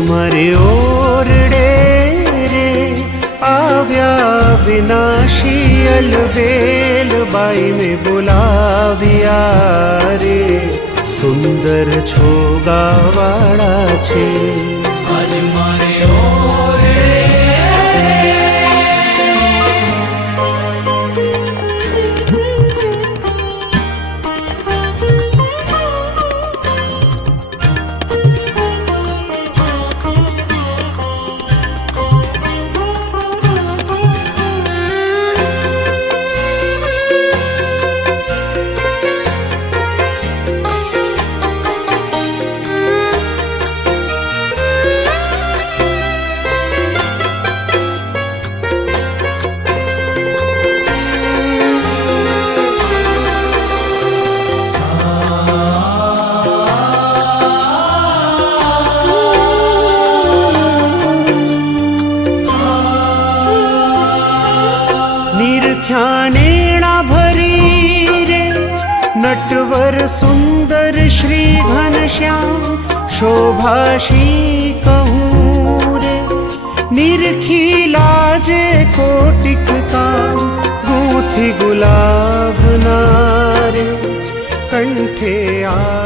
મારે ઓરડે રે આવ્યા વિનાશી અલબેલ બાઈ મેં બોલાવ્યા રે સુંદર છોગાવાળા છે આજ મારે ઓરડે નિરખ્યાનેણા ભરી રે નટવર સુંદર શ્રી ઘનશ્યામ શોભાશી કહું રે નિરખી લાજે કોટિક કામ ગૂંથી ગુલાબ ના રે કંઠે આ